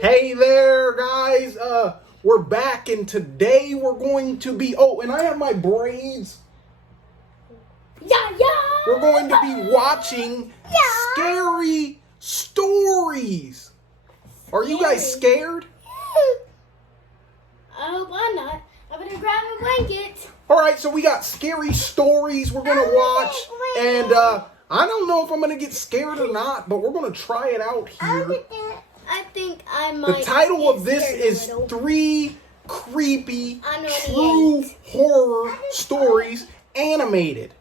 Hey there, guys. We're back, and today we're going to be. Oh, and I have my braids. Yeah. We're going to be watching scary stories. Are you guys scared? I hope I'm not. I better grab a blanket. All right, so we got scary stories we're gonna watch, and I don't know if I'm gonna get scared or not, but we're gonna try it out here. I think I might. The title of this get is scared a little. 3 Creepy I'm True 28. Horror Stories Animated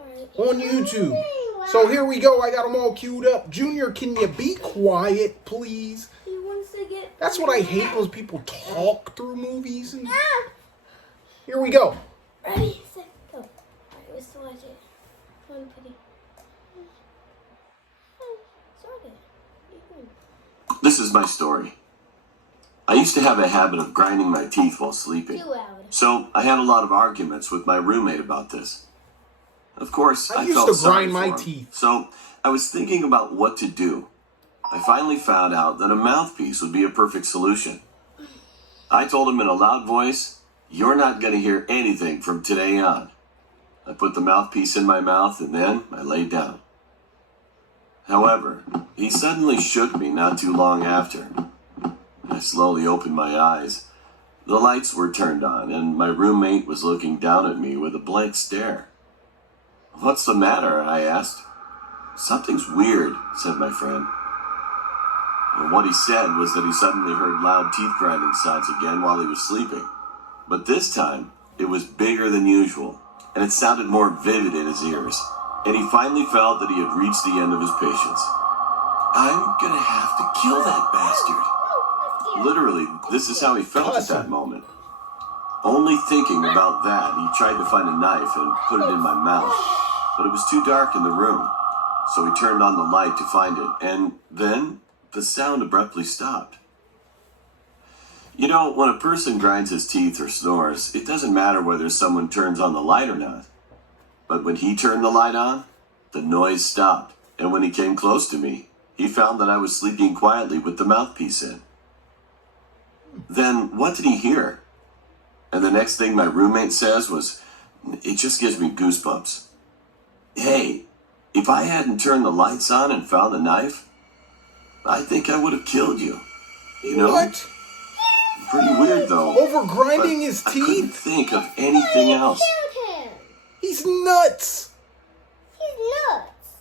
Alright. on YouTube. So here we go. I got them all queued up. Junior, can you be quiet, please? He wants to get. That's what I hate, those people talk through movies. And... Here we go. Ready, set, go. Alright, let's watch it. One pity. Start it. This is my story. I used to have a habit of grinding my teeth while sleeping. Too loud. So I had a lot of arguments with my roommate about this. Of course, I I used felt to sorry grind for my him. teeth. So I was thinking about what to do. I finally found out that a mouthpiece would be a perfect solution. I told him in a loud voice, "You're not going to hear anything from today on." I put the mouthpiece in my mouth and then I laid down. However, he suddenly shook me not too long after. I slowly opened my eyes. The lights were turned on, and my roommate was looking down at me with a blank stare. "What's the matter?" I asked. "Something's weird," said my friend. And what he said was that he suddenly heard loud teeth grinding sounds again while he was sleeping. But this time, it was bigger than usual, and it sounded more vivid in his ears. And he finally felt that he had reached the end of his patience. "I'm gonna have to kill that bastard." Literally, this is how he felt at that moment. Only thinking about that, he tried to find a knife and put it in my mouth. But it was too dark in the room, so he turned on the light to find it, and then the sound abruptly stopped. You know, when a person grinds his teeth or snores, it doesn't matter whether someone turns on the light or not. But when he turned the light on, the noise stopped, and when he came close to me, he found that I was sleeping quietly with the mouthpiece in. Then, what did he hear? And the next thing my roommate says was, "It just gives me goosebumps. Hey, if I hadn't turned the lights on and found the knife, I think I would have killed you. You know? What? Pretty weird, though. Over grinding But his I couldn't teeth? think of anything else." Killed him. He's nuts. He's nuts.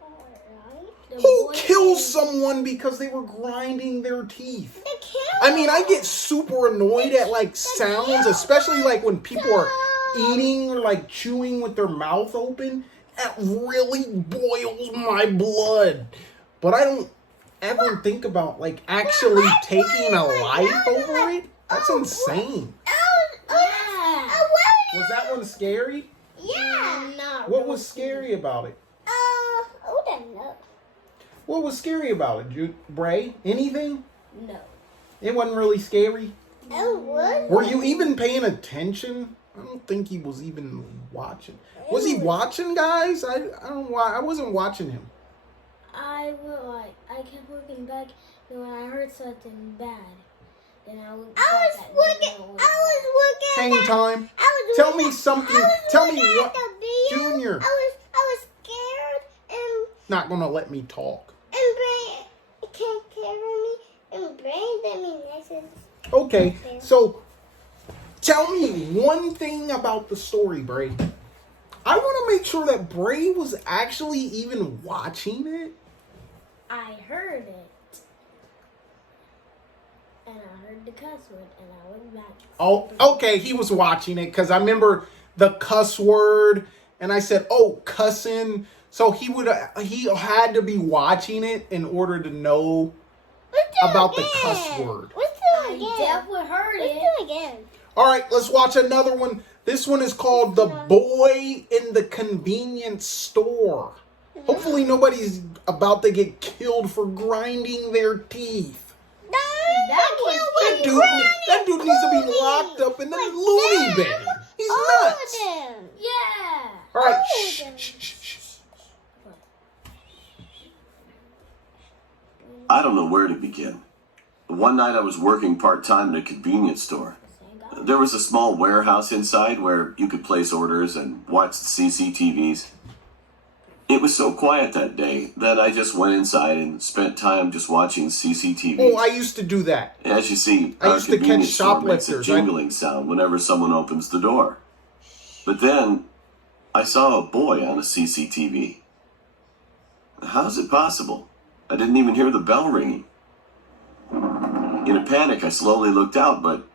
Alright. Who kills someone because they were grinding their teeth? I mean, I get super annoyed at like sounds, especially like when people are eating or like chewing with their mouth open. That really boils my blood. But I don't ever think about like actually taking a life over it. That's insane. Yeah. Was that one scary? Yeah. Not What really. was scary about it? I don't know. What was scary about it, Bray? Anything? No. It wasn't really scary. What? Were you even paying attention? I don't think he was even watching. Was he watching, guys? I don't. I wasn't watching him. I kept looking back, and when I heard something bad, then I looked back. I was looking. Hang time. Tell me something. Tell me what. Junior. I was scared, and Not gonna let me talk. Brain can't carry me, and Brain let me next. Okay, so tell me one thing about the story, Bray. I want to make sure that Bray was actually even watching it. I heard it, and I heard the cuss word, and I went back. Oh, okay, he was watching it because I remember the cuss word, and I said, "Oh, cussing." So he had to be watching it in order to know about the cuss word. Let's do it again. I definitely heard it. Let's do it again. All right, let's watch another one. This one is called The Boy in the Convenience Store. Hopefully nobody's about to get killed for grinding their teeth. That dude needs to be locked up in the loony bin. He's nuts. Yeah. All right, shh. I don't know where to begin. One night I was working part-time in a convenience store. There was a small warehouse inside where you could place orders and watch the CCTVs. It was so quiet that day that I just went inside and spent time just watching CCTV. Oh, I used to do that. As you see, I our used to catch convenience store makes a shoplifters. jingling sound whenever someone opens the door. But then, I saw a boy on a CCTV. How is it possible? I didn't even hear the bell ringing. In a panic, I slowly looked out, but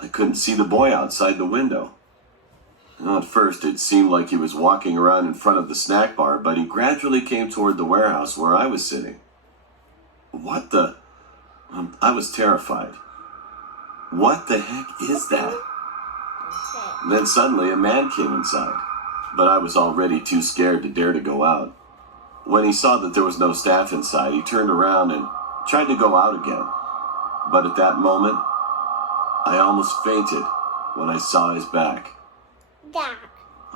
I couldn't see the boy outside the window. At first, it seemed like he was walking around in front of the snack bar, but he gradually came toward the warehouse where I was sitting. What the... I was terrified. What the heck is that? Then suddenly a man came inside, but I was already too scared to dare to go out. When he saw that there was no staff inside, he turned around and tried to go out again. But at that moment, I almost fainted when I saw his back. Dad.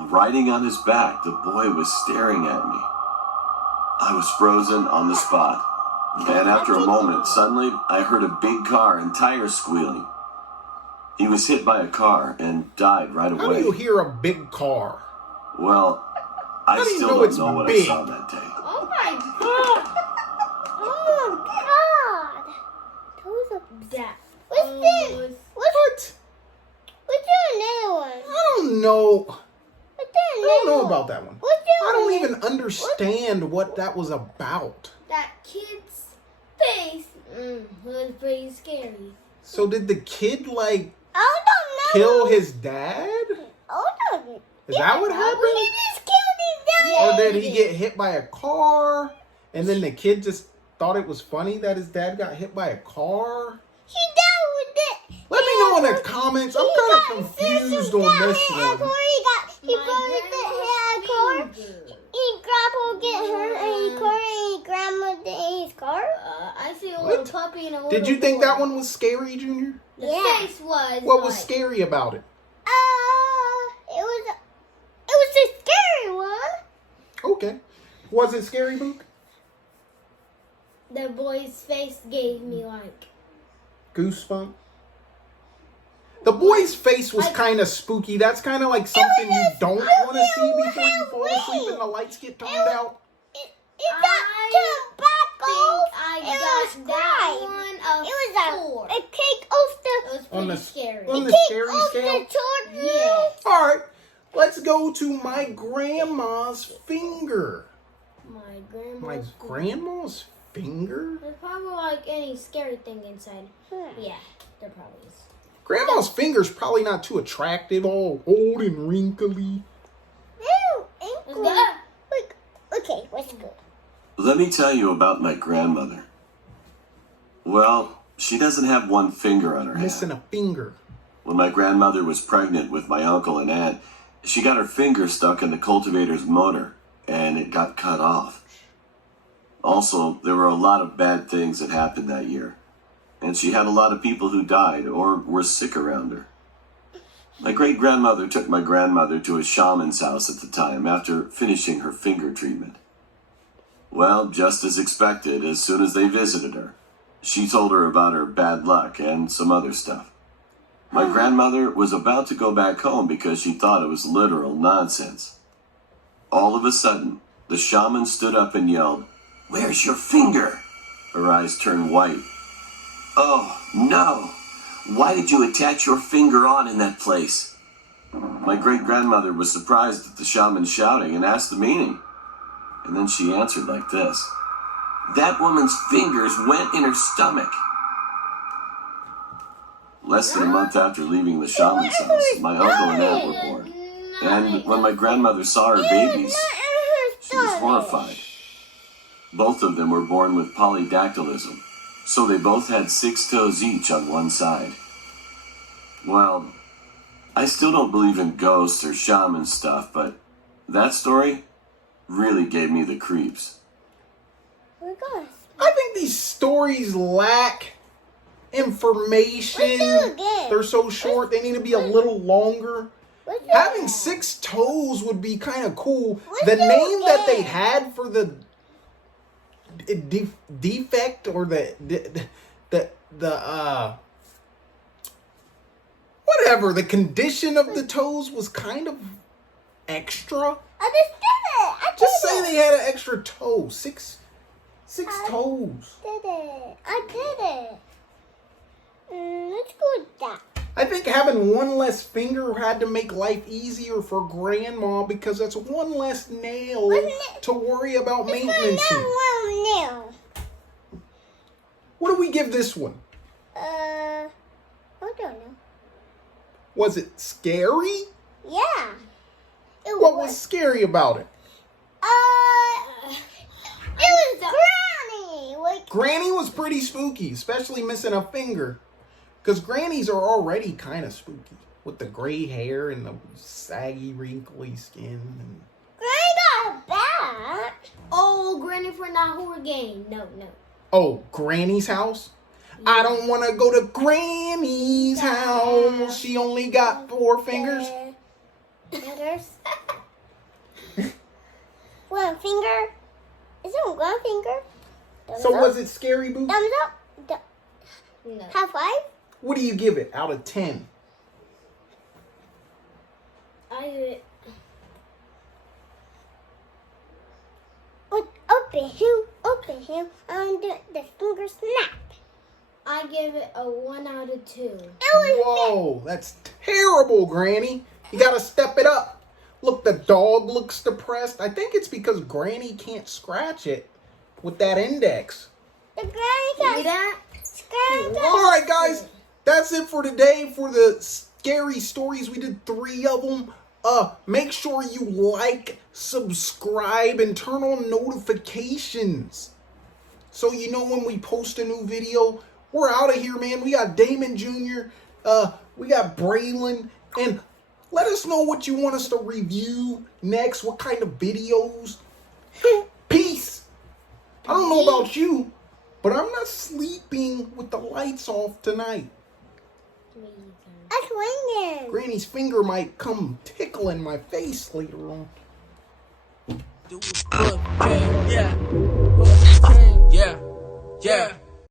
Riding on his back, the boy was staring at me. I was frozen on the spot. And after a moment, suddenly I heard a big car and tires squealing. He was hit by a car and died right How away. do you hear a big car? Well, I How do you still know don't it's know what big? I saw that day. Oh my god! Oh my god! Those are that. What's this? What? What's the another one? I don't know. What's the I don't know about that one. What's the I don't other even understand what that was about. That kid's face was pretty scary. So did the kid, like, I don't know. kill his dad? I don't know. Is that what happened? He just killed his dad. Or did he get hit by a car, and then the kid just thought it was funny that his dad got hit by a car? He died with it. Let me know in the comments. I'm kind of confused on this one. He probably hit a car. He grandpa get hurt and he car and he grandma in his car. I see a little puppy and a little Did you think boy. that one was scary, Junior? The face was. What was scary about it? It was a scary one. Okay. Was it scary, Book? The boy's face gave me like. Goosebumps? The boy's face was kind of spooky. That's kind of like something you don't want to see before you fall asleep and the lights get turned out. It got tobacco. I got that one. It was a cake off the. It was pretty scary. On the scary scale? Yeah. All right. Let's go to my grandma's finger. My grandma's finger? There's probably like any scary thing inside. Yeah, there probably is. Grandma's finger's probably not too attractive, all old and wrinkly. Okay, let's go. Let me tell you about my grandmother. Well, she doesn't have one finger on her Missing hand. a finger. When my grandmother was pregnant with my uncle and aunt, she got her finger stuck in the cultivator's motor, and it got cut off. Also, there were a lot of bad things that happened that year, and she had a lot of people who died or were sick around her. My great-grandmother took my grandmother to a shaman's house at the time after finishing her finger treatment. Well, just as expected, as soon as they visited her, she told her about her bad luck and some other stuff. My grandmother was about to go back home because she thought it was literal nonsense. All of a sudden, the shaman stood up and yelled, "Where's your finger?" Her eyes turned white. "Oh, no! Why did you attach your finger on in that place?" My great-grandmother was surprised at the shaman shouting and asked the meaning. And then she answered like this: "That woman's fingers went in her stomach." Less than a month after leaving the shaman's house, my uncle and aunt were born. And when my grandmother saw her babies, she was horrified. Both of them were born with polydactylism, so they both had 6 toes each on one side. Well, I still don't believe in ghosts or shaman stuff, but that story really gave me the creeps. Oh my gosh. I think these stories lack information. Let's do it again. They're so short, they need to be a little longer. Having 6 toes would be kind of cool. The name that they had for the defect or the whatever, the condition of the toes was kind of extra. I just did it. I Just did say it. they had an extra toe. Six toes. Did it. I did it. Let's go with that. I think having one less finger had to make life easier for Grandma because that's one less nail to worry about maintenance. Not one nail. What do we give this one? I don't know. Was it scary? Yeah. It What was scary about it? It was Granny. Like, Granny was pretty spooky, especially missing a finger. Because grannies are already kind of spooky. With the gray hair and the saggy, wrinkly skin. And... Granny got a bat. Oh, Granny for not horror game. No. Oh, Granny's house? I don't want to go to Granny's house. She only got 4 fingers. Fingers. One finger. Is it one finger? Thumbs So up. was it scary, Boo? Thumbs up. No. High five. What do you give it out of 10? I give it. Open him, and the finger snap. I give it a 1 out of 2. It was Whoa, that's terrible, Granny. You gotta step it up. Look, the dog looks depressed. I think it's because Granny can't scratch it with that index. the Granny got See that? scratched. All right, guys, that's it for today for the scary stories. We did 3 of them. Make sure you like, subscribe, and turn on notifications so you know when we post a new video. We're out of here, man. We got Damon Jr., we got Braylon, and let us know what you want us to review next, what kind of videos. Peace. I don't know about you, but I'm not sleeping with the lights off tonight. That's swinging. Granny's finger might come tickling my face later on. Yeah. Yeah.